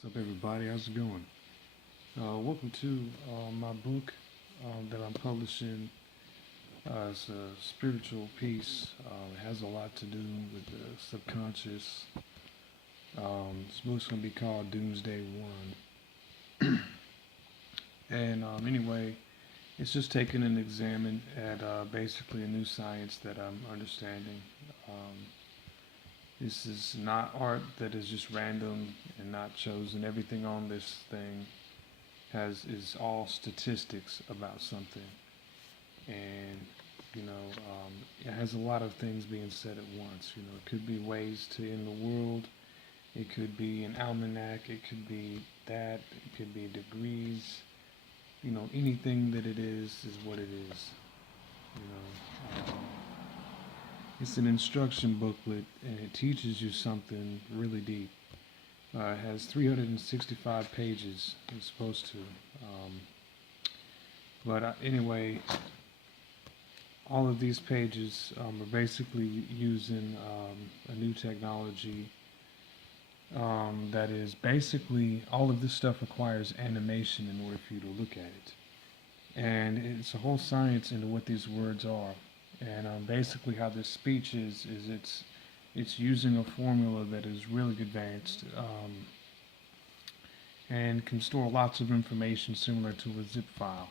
What's up, everybody? How's it going? Welcome to my book that I'm publishing. It's a spiritual piece. It has a lot to do with the subconscious. This book's going to be called Doomsday One. And anyway, it's just taking an examine at basically a new science that I'm understanding. Um, this is not art that is just random and not chosen. Everything on this thing is all statistics about something, and it has a lot of things being said at once. It could be ways to end the world. It could be an almanac. It could be that. It could be degrees. Anything that it is what it is. It's an instruction booklet, and it teaches you something really deep. It has 365 pages. It's supposed to. But anyway, all of these pages are basically using a new technology that is basically all of this stuff requires animation in order for you to look at it. And it's a whole science into what these words are. And basically, how this speech is it's using a formula that is really advanced and can store lots of information similar to a zip file.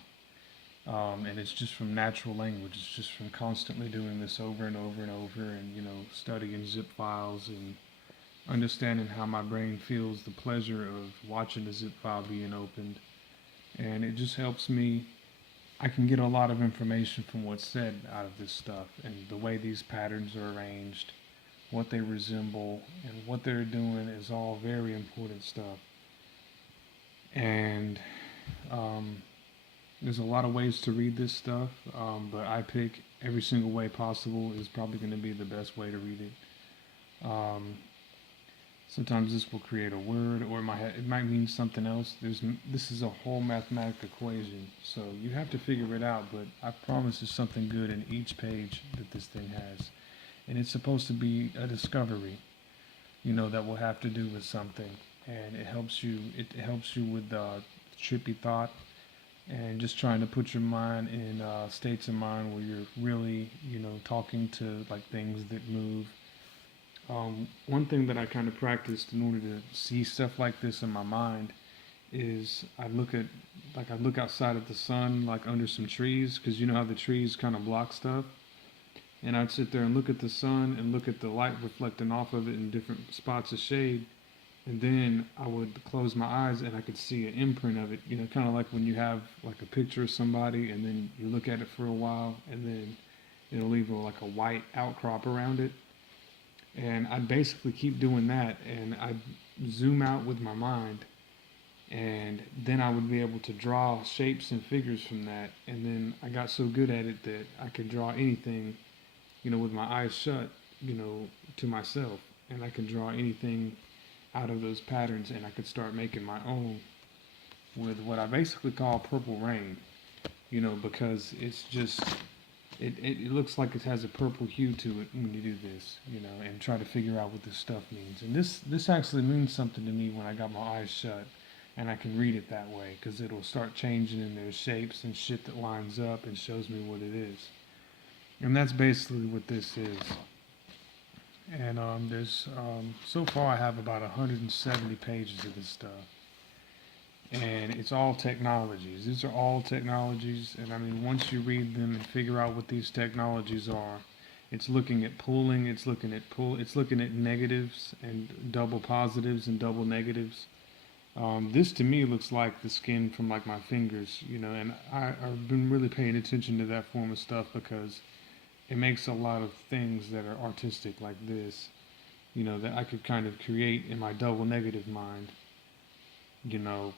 And it's just from natural language. It's just from constantly doing this over and over and over, and studying zip files and understanding how my brain feels the pleasure of watching a zip file being opened. And it just helps me. I can get a lot of information from what's said out of this stuff, and the way these patterns are arranged, what they resemble, and what they're doing is all very important stuff. And there's a lot of ways to read this stuff, but I pick every single way possible is probably going to be the best way to read it. Sometimes this will create a word, or it might mean something else. This is a whole mathematical equation, so you have to figure it out. But I promise there's something good in each page that this thing has, and it's supposed to be a discovery, that will have to do with something, and it helps you. It helps you with trippy thought and just trying to put your mind in states of mind where you're really, talking to like things that move. One thing that I kind of practiced in order to see stuff like this in my mind is I look outside at the sun, like under some trees, because you know how the trees kind of block stuff. And I'd sit there and look at the sun and look at the light reflecting off of it in different spots of shade, and then I would close my eyes and I could see an imprint of it. Kind of like when you have like a picture of somebody and then you look at it for a while and then it'll leave like a white outcrop around it. And I'd basically keep doing that, and I'd zoom out with my mind, and then I would be able to draw shapes and figures from that. And then I got so good at it that I could draw anything, with my eyes shut, to myself, and I could draw anything out of those patterns, and I could start making my own with what I basically call purple rain, because it's just it looks like it has a purple hue to it when you do this, and try to figure out what this stuff means. And this actually means something to me when I got my eyes shut, and I can read it that way because it'll start changing in their shapes and shit that lines up and shows me what it is. And that's basically what this is. And there's so far I have about 170 pages of this stuff, and it's all technologies. These are all technologies, and I mean, once you read them and figure out what these technologies are, it's looking at pooling, it's looking at negatives and double positives and double negatives. This to me looks like the skin from like my fingers, and I've been really paying attention to that form of stuff because it makes a lot of things that are artistic like this, that I could kind of create in my double negative mind,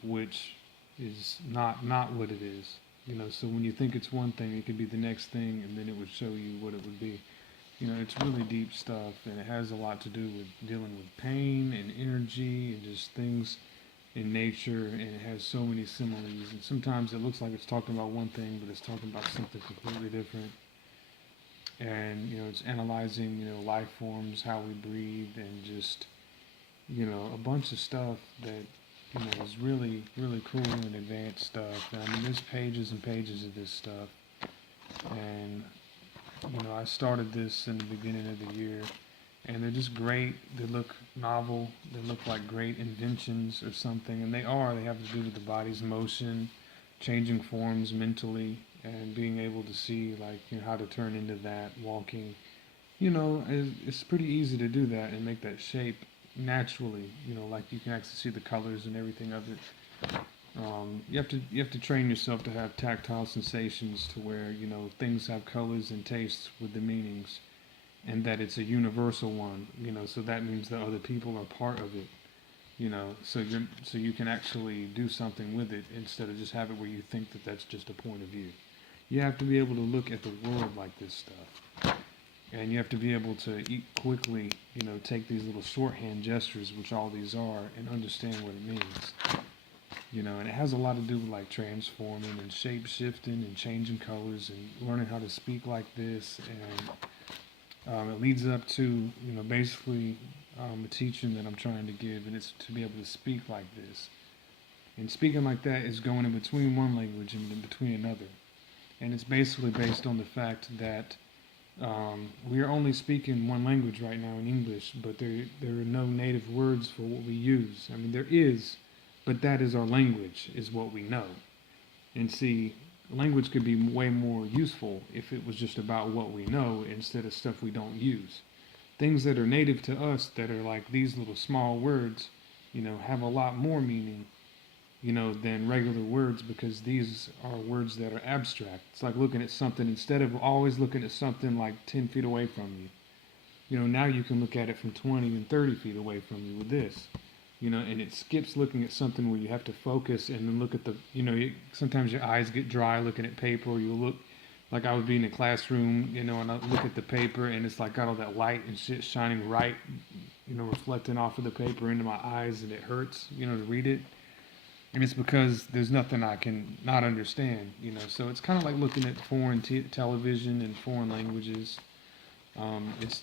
which is not what it is. So when you think it's one thing, it could be the next thing, and then it would show you what it would be. It's really deep stuff, and it has a lot to do with dealing with pain and energy and just things in nature, and it has so many similes. And sometimes it looks like it's talking about one thing, but it's talking about something completely different. And it's analyzing life forms, how we breathe, and just a bunch of stuff that It's really, really cool and advanced stuff. And I mean, there's pages and pages of this stuff. And, I started this in the beginning of the year. And they're just great. They look novel. They look like great inventions or something. And they are. They have to do with the body's motion, changing forms mentally, and being able to see, like, how to turn into that, walking. It's pretty easy to do that and make that shape naturally. Like you can actually see the colors and everything of it. You have to train yourself to have tactile sensations to where things have colors and tastes with the meanings, and that it's a universal one. So that means that other people are part of it. So you can actually do something with it instead of just have it where you think that that's just a point of view. You have to be able to look at the world like this stuff. And you have to be able to eat quickly, take these little shorthand gestures, which all these are, and understand what it means. And it has a lot to do with like transforming and shape shifting and changing colors and learning how to speak like this. And it leads up to, basically a teaching that I'm trying to give, and it's to be able to speak like this. And speaking like that is going in between one language and in between another. And it's basically based on the fact that we are only speaking one language right now in English, but there are no native words for what we use. I mean, there is, but that is our language, is what we know. And see, language could be way more useful if it was just about what we know instead of stuff we don't use. Things that are native to us, that are like these little small words, have a lot more meaning, than regular words, because these are words that are abstract. It's like looking at something instead of always looking at something like 10 feet away from you. Now you can look at it from 20 and 30 feet away from you with this. And it skips looking at something where you have to focus and then look at the, sometimes your eyes get dry looking at paper, or you look, like I would be in a classroom, and I look at the paper and it's like got all that light and shit shining right, reflecting off of the paper into my eyes, and it hurts, to read it. And it's because there's nothing I can not understand, So it's kind of like looking at foreign television and foreign languages. It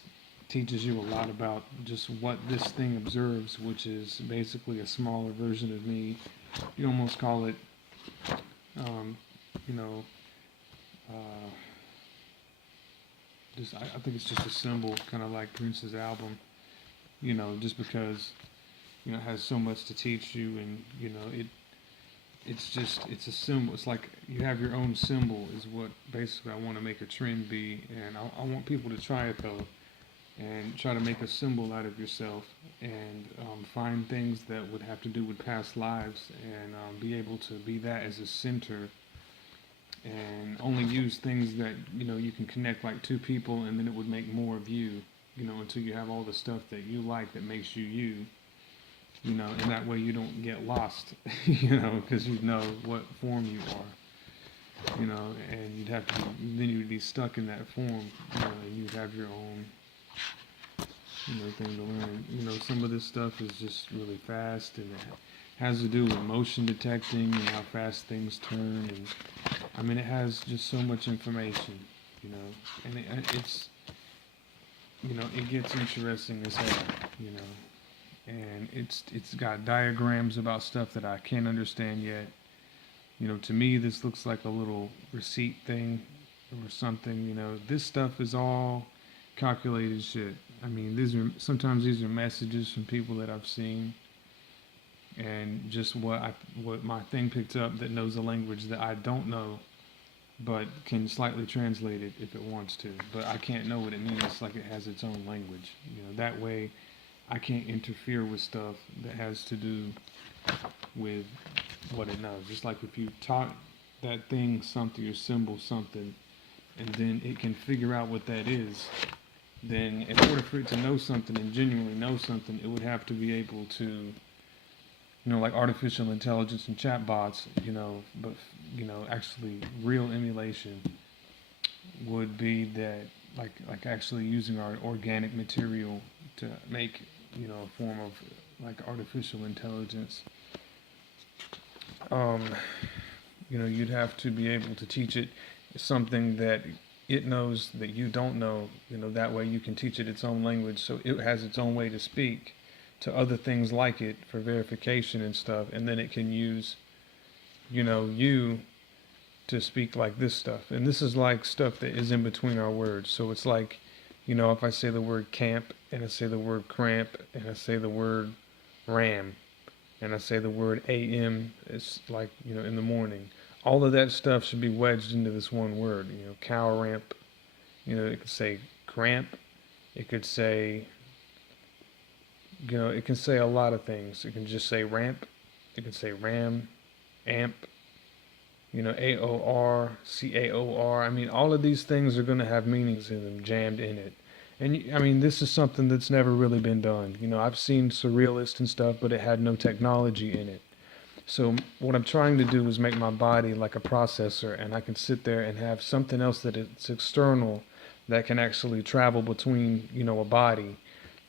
teaches you a lot about just what this thing observes, which is basically a smaller version of me. You almost call it, um, you know, uh, I think it's just a symbol, kind of like Prince's album. Just because it has so much to teach you, and it's a symbol. It's like you have your own symbol, is what basically I want to make a trend be. And I want people to try it though, and try to make a symbol out of yourself, and find things that would have to do with past lives, and be able to be that as a center, and only use things that you can connect like two people, and then it would make more of you, until you have all the stuff that you like that makes you you. And that way you don't get lost, because you know what form you are, and then you'd be stuck in that form, and you'd have your own, thing to learn. Some of this stuff is just really fast, and it has to do with motion detecting and how fast things turn, and I mean, it has just so much information, and it's, it gets interesting as hell, and it's got diagrams about stuff that I can't understand yet. To me, this looks like a little receipt thing or something. This stuff is all calculated shit. I mean, sometimes these are messages from people that I've seen, and just what my thing picked up that knows a language that I don't know, but can slightly translate it if it wants to. But I can't know what it means, like it has its own language. That way I can't interfere with stuff that has to do with what it knows. Just like if you taught that thing something, your symbol something, and then it can figure out what that is, then in order for it to know something and genuinely know something, it would have to be able to, like artificial intelligence and chatbots, but, actually real emulation would be that, like actually using our organic material to make, a form of like artificial intelligence. Um, you'd have to be able to teach it something that it knows that you don't know, that way you can teach it its own language, so it has its own way to speak, to other things like it for verification and stuff, and then it can use, you to speak like this stuff. And this is like stuff that is in between our words. So it's like, if I say the word camp and I say the word cramp and I say the word ram and I say the word AM, it's like, in the morning. All of that stuff should be wedged into this one word, cow ramp. It could say cramp. It could say, it can say a lot of things. It can just say ramp. It can say ram, amp, AOR, CAOR. I mean, all of these things are going to have meanings in them jammed in it. And I mean, this is something that's never really been done. I've seen surrealist and stuff, but it had no technology in it. So what I'm trying to do is make my body like a processor, and I can sit there and have something else that it's external that can actually travel between, a body,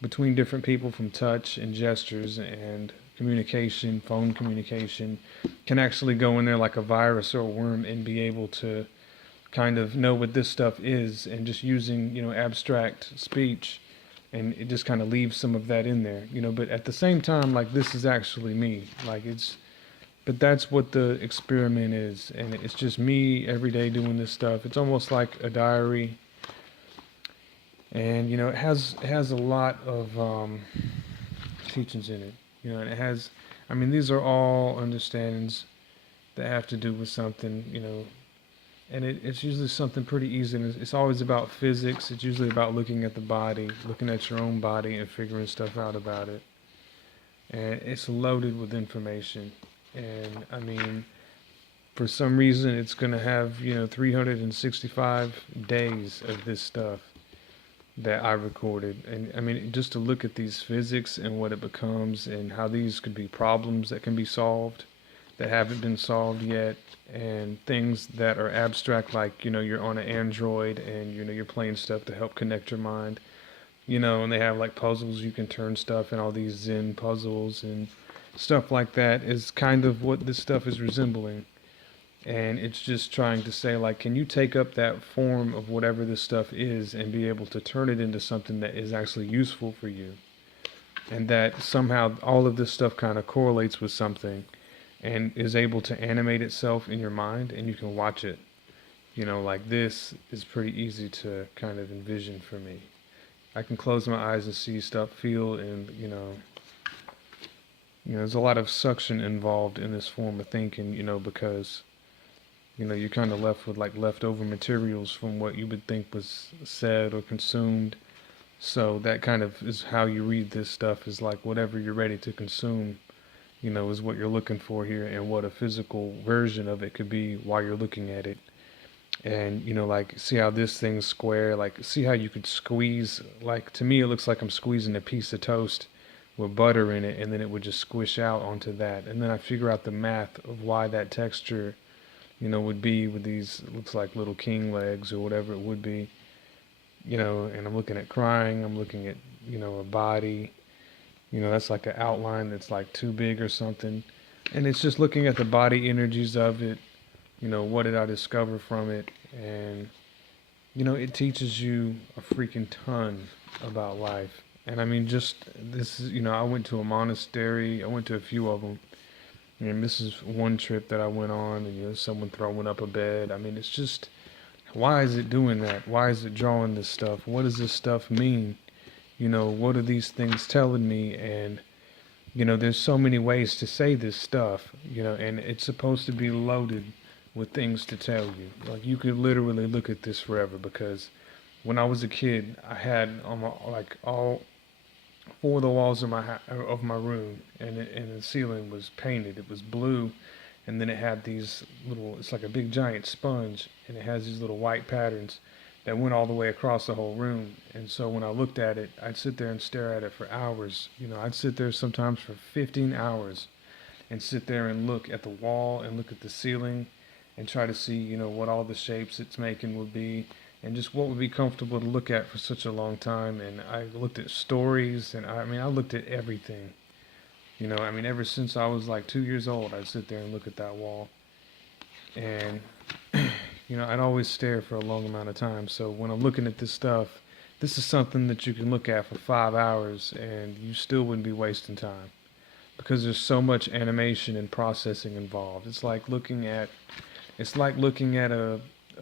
between different people from touch and gestures and communication, phone communication, can actually go in there like a virus or a worm and be able to kind of know what this stuff is, and just using, abstract speech, and it just kind of leaves some of that in there, but at the same time, like, this is actually me. Like, but that's what the experiment is, and it's just me every day doing this stuff. It's almost like a diary, and it has a lot of teachings in it, and it has, I mean, these are all understandings that have to do with something, and it's usually something pretty easy, and it's always about physics. It's usually about looking at the body, looking at your own body and figuring stuff out about it, and it's loaded with information. And I mean, for some reason, it's going to have, 365 days of this stuff that I recorded. And I mean, just to look at these physics and what it becomes, and how these could be problems that can be solved that haven't been solved yet, and things that are abstract, like, you're on an Android and, you're playing stuff to help connect your mind, and they have like puzzles, you can turn stuff, and all these Zen puzzles and stuff like that is kind of what this stuff is resembling. And it's just trying to say, like, can you take up that form of whatever this stuff is and be able to turn it into something that is actually useful for you? And that somehow all of this stuff kind of correlates with something and is able to animate itself in your mind, and you can watch it. Like, this is pretty easy to kind of envision for me. I can close my eyes and see stuff, feel, and, there's a lot of suction involved in this form of thinking, because you're kind of left with like leftover materials from what you would think was said or consumed. So that kind of is how you read this stuff, is like whatever you're ready to consume, is what you're looking for here, and what a physical version of it could be while you're looking at it. And, like, see how this thing's square, like, see how you could squeeze, like, to me, it looks like I'm squeezing a piece of toast with butter in it, and then it would just squish out onto that. And then I figure out the math of why that texture, would be with these, looks like little king legs or whatever it would be, and I'm looking at crying, I'm looking at, a body, that's like an outline that's like too big or something. And it's just looking at the body energies of it, what did I discover from it? And, it teaches you a freaking ton about life. And I mean, just this is, I went to a monastery, I went to a few of them. And this is one trip that I went on, and, someone throwing up a bed. I mean, it's just, why is it doing that? Why is it drawing this stuff? What does this stuff mean? What are these things telling me? And, there's so many ways to say this stuff, and it's supposed to be loaded with things to tell you. Like, you could literally look at this forever, because when I was a kid, I had on my, like, all four of the walls of my room, and the ceiling was painted. It was blue, and then it had these little. It's like a big giant sponge, and it has these little white patterns that went all the way across the whole room. And so when I looked at it, I'd sit there and stare at it for hours. I'd sit there sometimes for 15 hours, and sit there and look at the wall and look at the ceiling, and try to see, what all the shapes it's making would be, and just what would be comfortable to look at for such a long time. And I looked at stories, and I mean, I looked at everything. I mean, ever since I was like 2 years old, I'd sit there and look at that wall. And, I'd always stare for a long amount of time. So when I'm looking at this stuff, this is something that you can look at for 5 hours and you still wouldn't be wasting time because there's so much animation and processing involved. It's like looking at a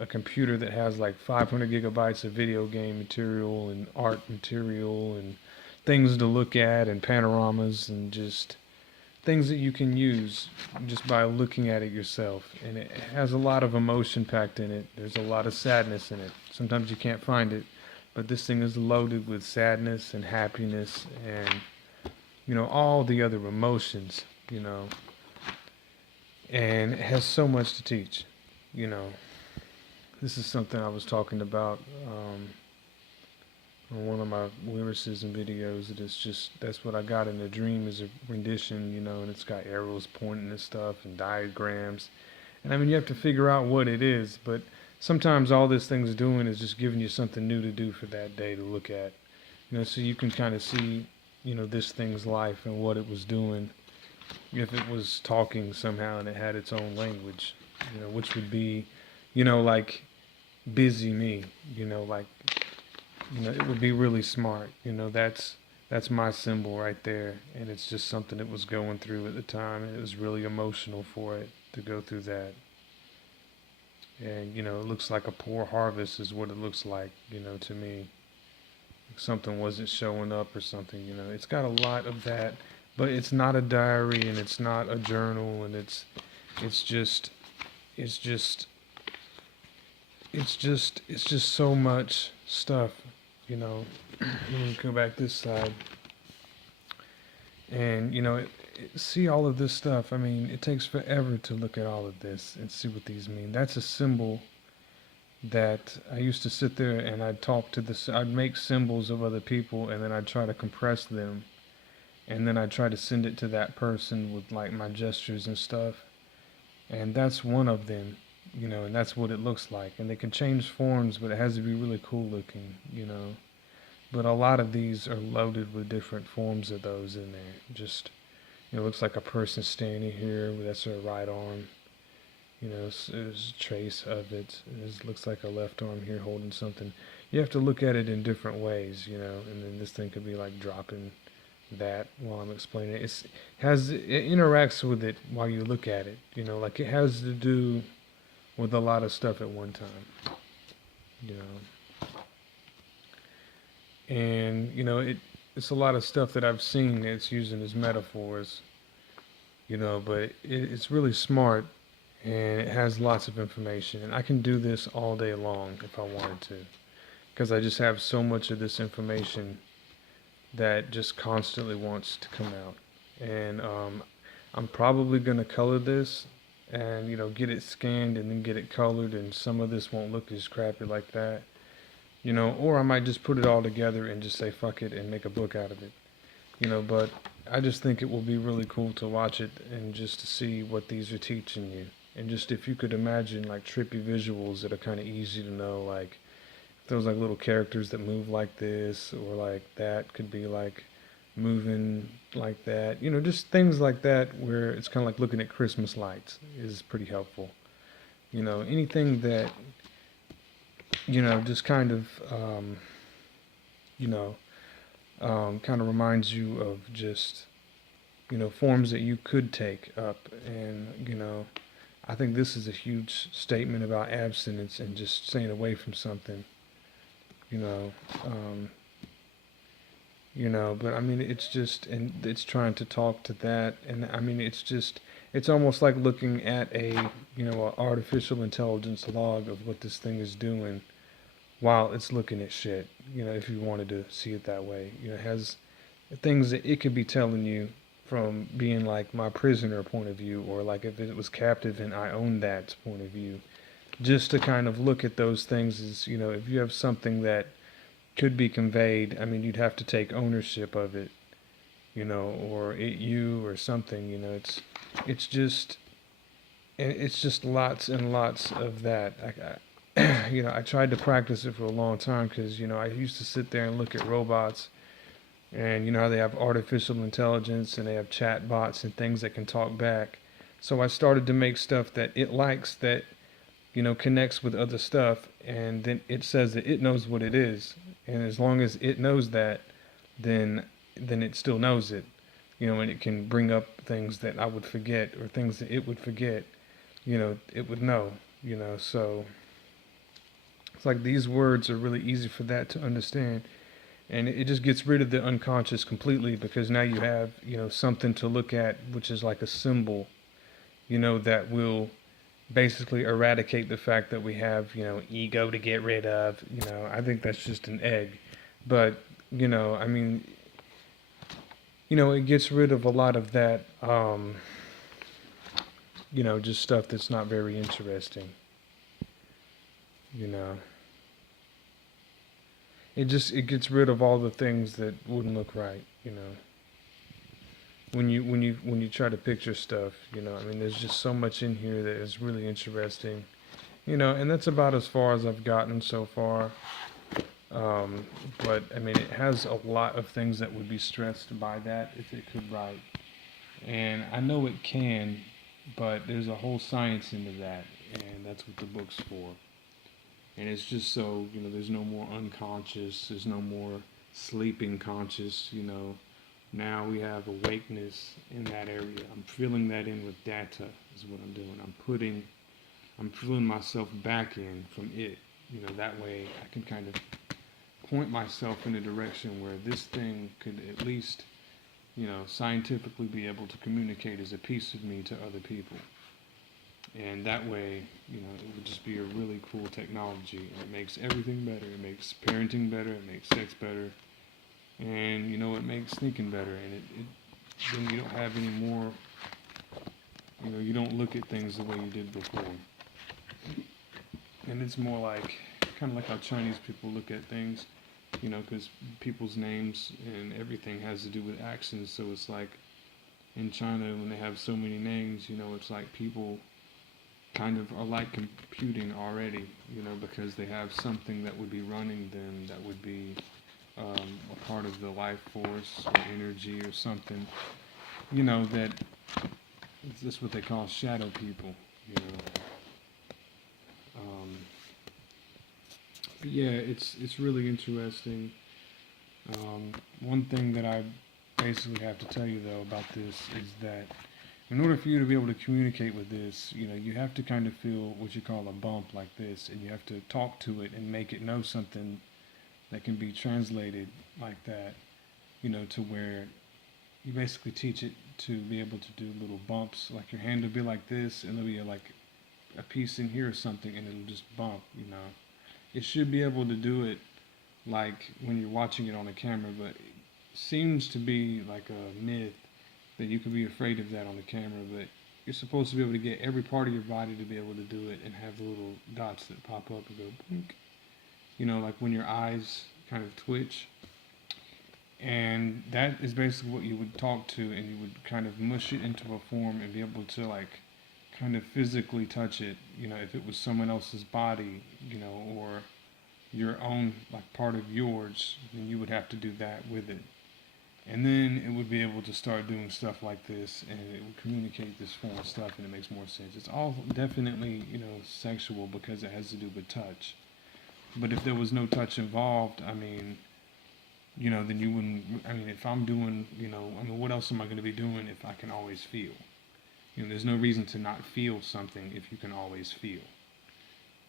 computer that has like 500 gigabytes of video game material and art material and things to look at and panoramas and just things that you can use just by looking at it yourself. And it has a lot of emotion packed in it. There's a lot of sadness in it. Sometimes you can't find it, but this thing is loaded with sadness and happiness and all the other emotions, you know, and it has so much to teach, you know. This is something I was talking about on one of my lyricism videos. That's what I got in a dream is a rendition, and it's got arrows pointing and stuff and diagrams. And I mean, you have to figure out what it is, but sometimes all this thing's doing is just giving you something new to do for that day to look at, so you can kind of see, this thing's life and what it was doing if it was talking somehow and it had its own language, which would be, like busy me, like, it would be really smart. That's my symbol right there, and it's just something it was going through at the time, and it was really emotional for it to go through that. And it looks like a poor harvest is what it looks like, to me. Something wasn't showing up or something, It's got a lot of that, but it's not a diary and it's not a journal, and it's just it's just it's just so much stuff, Let me go back this side. And see all of this stuff. I mean, it takes forever to look at all of this and see what these mean. That's a symbol that I used to sit there and I'd make symbols of other people, and then I'd try to compress them, and then I'd try to send it to that person with like my gestures and stuff. And that's one of them, and that's what it looks like. And they can change forms, but it has to be really cool looking. But a lot of these are loaded with different forms of those in there. Just, it looks like a person standing here. That's their right arm. There's a trace of it. It looks like a left arm here holding something. You have to look at it in different ways, and then this thing could be like dropping that while I'm explaining it. It interacts with it while you look at it, like it has to do with a lot of stuff at one time, and it's a lot of stuff that I've seen it's using as metaphors, but it's really smart, and it has lots of information, and I can do this all day long if I wanted to, because I just have so much of this information that just constantly wants to come out. And I'm probably going to color this and get it scanned and then get it colored, and some of this won't look as crappy like that, or I might just put it all together and just say fuck it and make a book out of it, but I just think it will be really cool to watch it and just to see what these are teaching you. And just if you could imagine like trippy visuals that are kind of easy to know, like those like little characters that move like this, or like that could be like moving like that, just things like that where it's kind of like looking at Christmas lights is pretty helpful. Anything that just kind of kind of reminds you of just forms that you could take up. And I think this is a huge statement about abstinence and just staying away from something. But I mean, it's just, and it's trying to talk to that, and I mean, it's almost like looking at a artificial intelligence log of what this thing is doing while it's looking at shit, if you wanted to see it that way. It has things that it could be telling you from being like my prisoner point of view, or like if it was captive and I own that point of view, just to kind of look at those things as, if you have something that could be conveyed, I mean, you'd have to take ownership of it, or you or something, it's just lots and lots of that. I tried to practice it for a long time because, I used to sit there and look at robots, and how they have artificial intelligence and they have chat bots and things that can talk back. So I started to make stuff that it likes, that connects with other stuff, and then it says that it knows what it is, and as long as it knows that, then it still knows it, and it can bring up things that I would forget or things that it would forget, it would know, so it's like these words are really easy for that to understand. And it just gets rid of the unconscious completely, because now you have, something to look at, which is like a symbol, that will basically eradicate the fact that we have, ego to get rid of. I think that's just an egg. But, I mean, it gets rid of a lot of that, just stuff that's not very interesting, you know. It gets rid of all the things that wouldn't look right, when you try to picture stuff, I mean, there's just so much in here that is really interesting, and that's about as far as I've gotten so far. But I mean, it has a lot of things that would be stressed by that if it could write, and I know it can, but there's a whole science into that, and that's what the book's for. And it's just so, there's no more unconscious, there's no more sleeping conscious, now we have awakeness in that area. I'm filling that in with data is what I'm doing. I'm filling myself back in from it. That way I can kind of point myself in a direction where this thing could at least, scientifically be able to communicate as a piece of me to other people. And that way, it would just be a really cool technology. And it makes everything better. It makes parenting better. It makes sex better. And, it makes thinking better. And then you don't have any more, you don't look at things the way you did before. And it's more like, kind of like how Chinese people look at things, because people's names and everything has to do with actions. So it's like in China, when they have so many names, it's like people kind of are like computing already, because they have something that would be running them, that would be a part of the life force or energy or something, that that's what they call shadow people, But yeah, it's really interesting. One thing that I basically have to tell you though about this is that in order for you to be able to communicate with this, you have to kind of feel what you call a bump like this, and you have to talk to it and make it know something that can be translated like that, to where you basically teach it to be able to do little bumps, like your hand will be like this, and there'll be like a piece in here or something, and it'll just bump, It should be able to do it like when you're watching it on a camera, but it seems to be like a myth that you could be afraid of that on the camera, but you're supposed to be able to get every part of your body to be able to do it and have the little dots that pop up and go blink. Like when your eyes kind of twitch. And that is basically what you would talk to, and you would kind of mush it into a form and be able to like kind of physically touch it, if it was someone else's body, or your own like part of yours, then you would have to do that with it. And then it would be able to start doing stuff like this, and it would communicate this form of stuff, and it makes more sense. It's all definitely, sexual because it has to do with touch. But if there was no touch involved, I mean, then you wouldn't, I mean, if I'm doing, what else am I going to be doing if I can always feel? There's no reason to not feel something if you can always feel.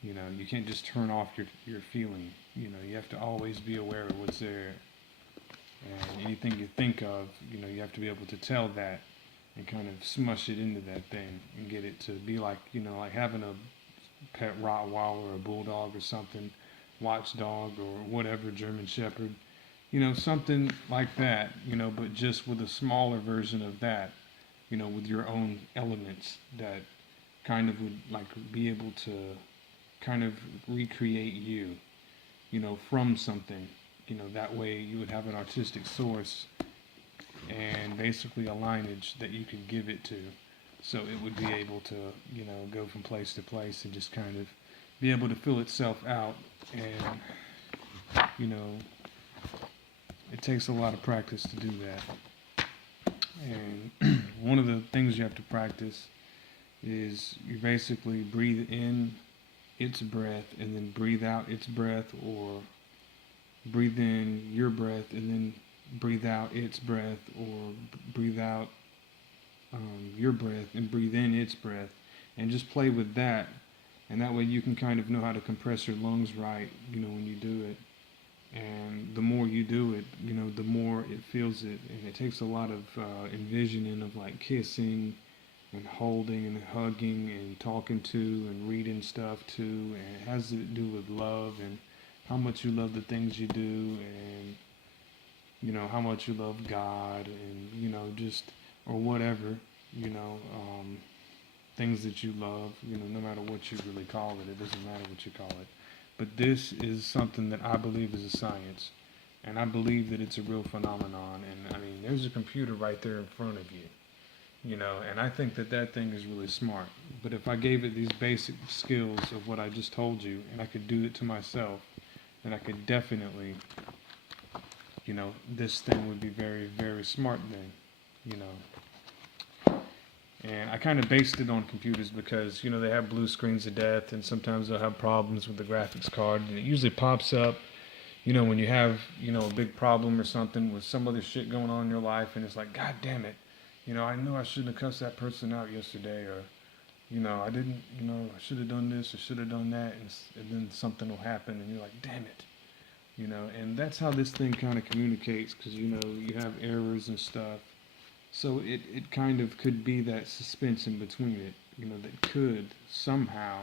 You can't just turn off your feeling. You have to always be aware of what's there. And anything you think of, you have to be able to tell that and kind of smush it into that thing and get it to be like, like having a pet Rottweiler or a bulldog or something, watchdog or whatever, German Shepherd, something like that, but just with a smaller version of that, with your own elements that kind of would like be able to kind of recreate you, from something. That way you would have an artistic source and basically a lineage that you could give it to. So it would be able to, go from place to place and just kind of be able to fill itself out. And, it takes a lot of practice to do that. And one of the things you have to practice is you basically breathe in its breath and then breathe out its breath, or breathe in your breath and then breathe out its breath, or breathe out your breath and breathe in its breath, and just play with that. And that way you can kind of know how to compress your lungs right, when you do it. And the more you do it, the more it feels it. And it takes a lot of envisioning of like kissing and holding and hugging and talking to and reading stuff too. And it has to do with love and how much you love the things you do, and how much you love God, and just, or whatever, you know um, things that you love, no matter what you really call it. It doesn't matter what you call it. But this is something that I believe is a science, and I believe that it's a real phenomenon. And I mean, there's a computer right there in front of you, and I think that that thing is really smart. But if I gave it these basic skills of what I just told you, and I could do it to myself, then I could definitely, this thing would be very, very smart then, you know. And I kind of based it on computers because, they have blue screens of death, and sometimes they'll have problems with the graphics card. And it usually pops up, when you have, a big problem or something with some other shit going on in your life, and it's like, God damn it, I knew I shouldn't have cussed that person out yesterday, or, I didn't, I should have done this or should have done that, and then something will happen, and you're like, damn it. And that's how this thing kind of communicates, because, you have errors and stuff. So it kind of could be that suspense in between it, that could somehow,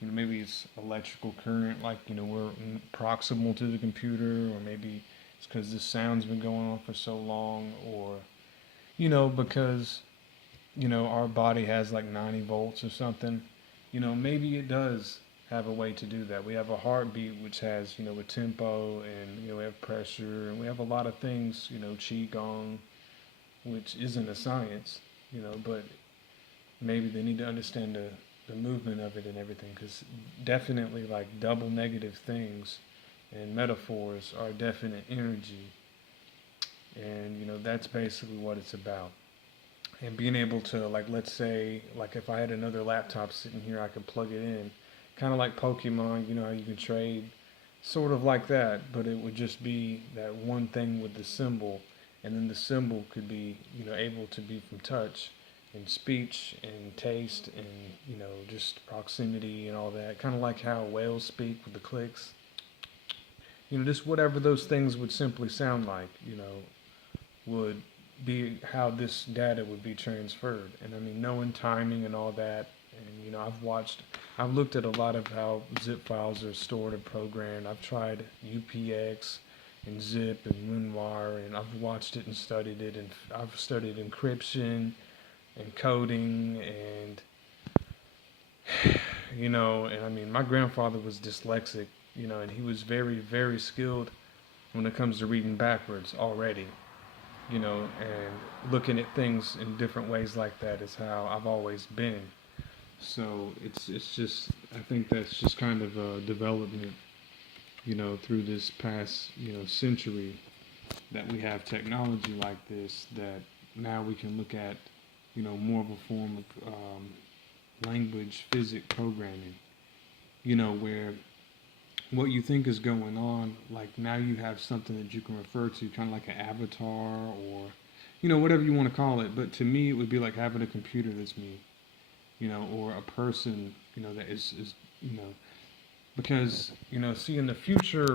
maybe it's electrical current, like, we're proximal to the computer, or maybe it's because this sound's been going on for so long, or, because, our body has like 90 volts or something, maybe it does have a way to do that. We have a heartbeat which has, a tempo, and, we have pressure, and we have a lot of things, qigong, which isn't a science, but maybe they need to understand the movement of it and everything, because definitely like double negative things and metaphors are definite energy, and that's basically what it's about. And being able to, like, let's say, like if I had another laptop sitting here, I could plug it in, kind of like Pokemon, how you can trade, sort of like that, but it would just be that one thing with the symbol, and then the symbol could be, able to be from touch and speech and taste and, just proximity and all that, kind of like how whales speak with the clicks, just whatever those things would simply sound like, would be how this data would be transferred. And I mean, knowing timing and all that, and I've looked at a lot of how zip files are stored and programmed. I've tried UPX and zip and Moonwire, and I've watched it and studied it, and I've studied encryption and coding, and and I mean, my grandfather was dyslexic, and he was very, very skilled when it comes to reading backwards already, and looking at things in different ways like that is how I've always been. So it's just, I think that's just kind of a development, through this past, century, that we have technology like this, that now we can look at, more of a form of language physics programming, where what you think is going on, like now you have something that you can refer to, kind of like an avatar, or, whatever you want to call it. But to me, it would be like having a computer that's me, or a person, that is, because, see, in the future,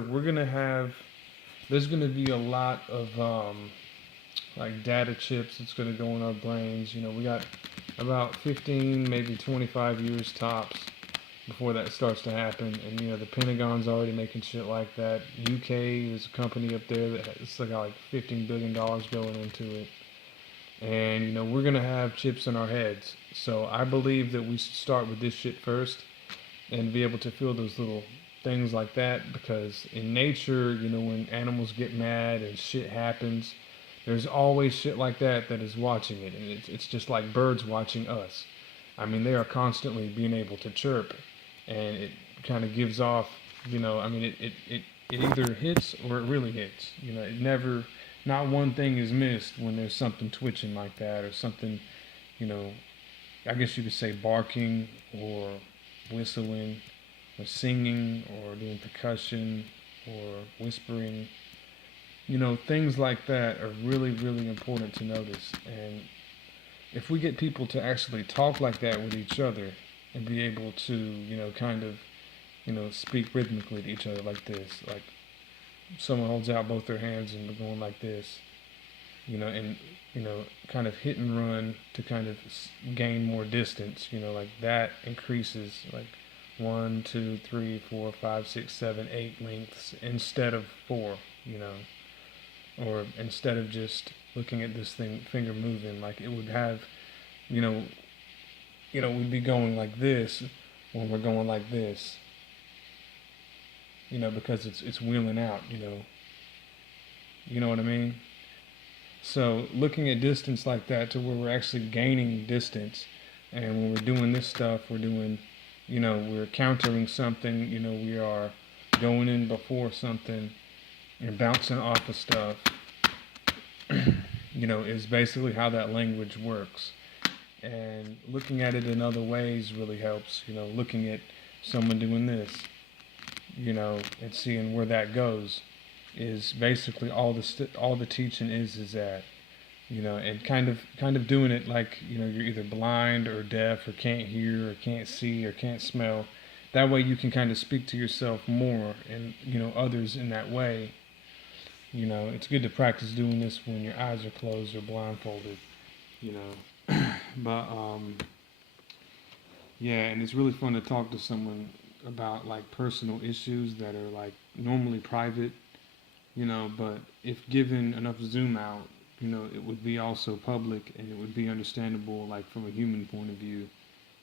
there's going to be a lot of, like data chips that's going to go in our brains. We got about 15, maybe 25 years tops before that starts to happen. And, the Pentagon's already making shit like that. UK is a company up there that has like $15 billion going into it. And, we're going to have chips in our heads. So I believe that we should start with this shit first and be able to feel those little things like that, because in nature, when animals get mad and shit happens, there's always shit like that is watching it, and it's just like birds watching us. I mean, they are constantly being able to chirp, and it kind of gives off, I mean, it either hits or it really hits. It never, not one thing is missed when there's something twitching like that, or something, I guess you could say barking or whistling, or singing or doing percussion or whispering. Things like that are really, really important to notice. And if we get people to actually talk like that with each other and be able to, kind of, speak rhythmically to each other like this, like someone holds out both their hands and we're going like this, and, kind of hit and run to kind of gain more distance, like that increases like 1, 2, 3, 4, 5, 6, 7, 8 lengths instead of four, or instead of just looking at this thing finger moving, like it would have, you know, we'd be going like this when we're going like this, because it's wheeling out, you know what I mean? So looking at distance like that to where we're actually gaining distance, and when we're doing this stuff, we're doing, we're countering something, we are going in before something and bouncing off of stuff, is basically how that language works. And looking at it in other ways really helps, looking at someone doing this, and seeing where that goes is basically all the teaching is that, and kind of doing it like, you're either blind or deaf or can't hear or can't see or can't smell. That way you can kind of speak to yourself more and, others in that way. It's good to practice doing this when your eyes are closed or blindfolded, you know. But yeah, and it's really fun to talk to someone about like personal issues that are like normally private, but if given enough zoom out, it would be also public and it would be understandable like from a human point of view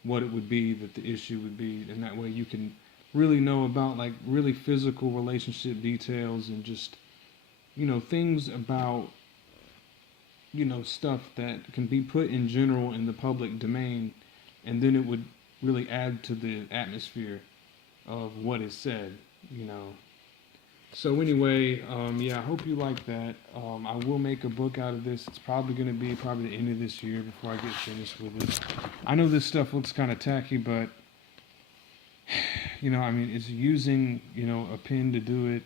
what it would be that the issue would be, and that way you can really know about like really physical relationship details and just things about stuff that can be put in general in the public domain, and then it would really add to the atmosphere of what is said. So anyway, yeah, I hope you like that. I will make a book out of this. It's probably going to be probably the end of this year before I get finished with it. I know this stuff looks kind of tacky, but I mean, it's using a pen to do it,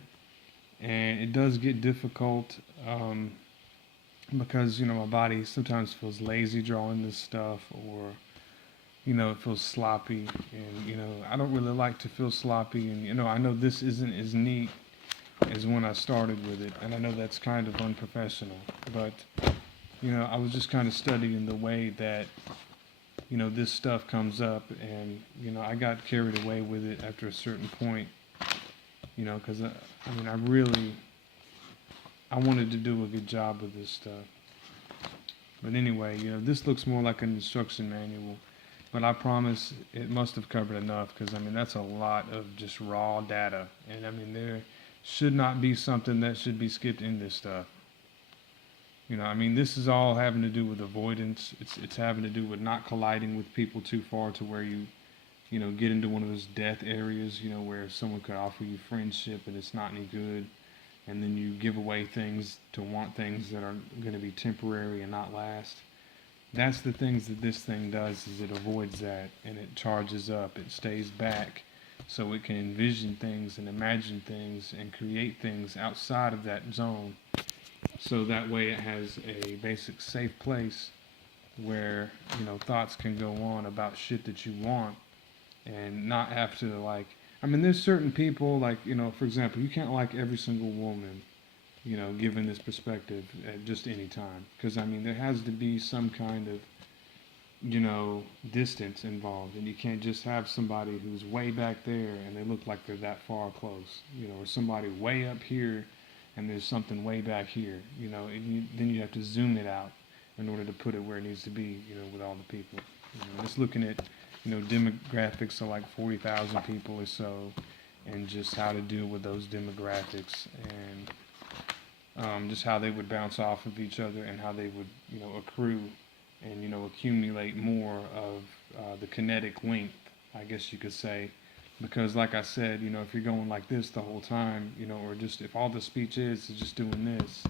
and it does get difficult. Because my body sometimes feels lazy drawing this stuff, or it feels sloppy, and I don't really like to feel sloppy, and I know this isn't as neat as when I started with it, and I know that's kind of unprofessional, but I was just kind of studying the way that this stuff comes up, and I got carried away with it after a certain point, because I mean I wanted to do a good job with this stuff. But anyway, this looks more like an instruction manual. But I promise it must have covered enough, because, I mean, that's a lot of just raw data. And, I mean, there should not be something that should be skipped in this stuff. I mean, this is all having to do with avoidance. It's having to do with not colliding with people too far to where you get into one of those death areas, where someone could offer you friendship and it's not any good, and then you give away things to want things that are going to be temporary and not last. That's the things that this thing does, is it avoids that, and it charges up, it stays back, so it can envision things and imagine things and create things outside of that zone, so that way it has a basic safe place where thoughts can go on about shit that you want, and not have to like, I mean, there's certain people, like, for example, you can't like every single woman, given this perspective at just any time. Because, I mean, there has to be some kind of, distance involved. And you can't just have somebody who's way back there and they look like they're that far close, or somebody way up here and there's something way back here, then you have to zoom it out in order to put it where it needs to be, with all the people. Just looking at demographics of like 40,000 people or so, and just how to deal with those demographics, and just how they would bounce off of each other, and how they would accrue and accumulate more of the kinetic length, I guess you could say, because like I said, if you're going like this the whole time, or just if all the speech is just doing this,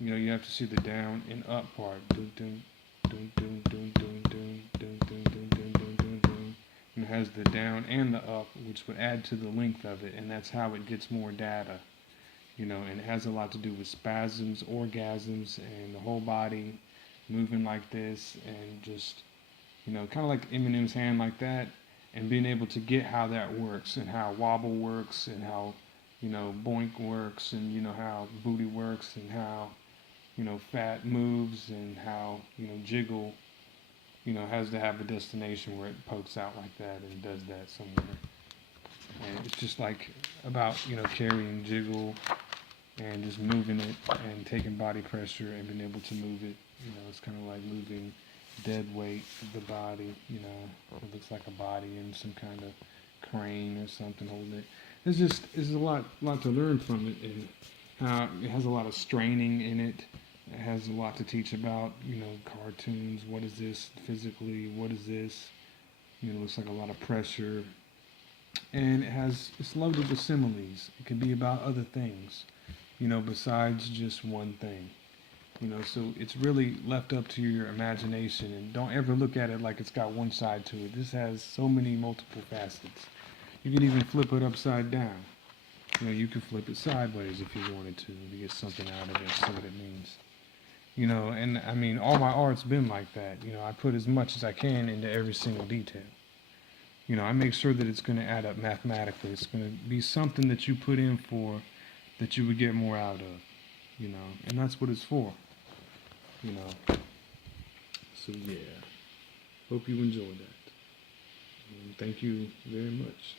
you have to see the down and up part. Dun, dun, dun, dun, dun, dun, dun, dun, dun, dun, dun, dun, dun, dun. And has the down and the up, which would add to the length of it, and that's how it gets more data. And it has a lot to do with spasms, orgasms, and the whole body moving like this, and just, kind of like Eminem's hand like that, and being able to get how that works, and how wobble works, and how, boink works, and, how booty works, and how, fat moves, and how, jiggle, has to have a destination where it pokes out like that and does that somewhere. And it's just like about, carrying jiggle and just moving it and taking body pressure and being able to move it. It's kind of like moving dead weight of the body. It looks like a body in some kind of crane or something holding it. There's a lot to learn from it, and how it has a lot of straining in it. It has a lot to teach about, cartoons. What is this physically? What is this? It looks like a lot of pressure. And it's loaded with similes. It can be about other things, besides just one thing. So it's really left up to your imagination, and don't ever look at it like it's got one side to it. This has so many multiple facets. You can even flip it upside down. You could flip it sideways if you wanted to get something out of it, see what it means. And I mean, all my art's been like that. I put as much as I can into every single detail. I make sure that it's going to add up mathematically. It's going to be something that you put in for that you would get more out of, and that's what it's for, So yeah, hope you enjoyed that. And thank you very much.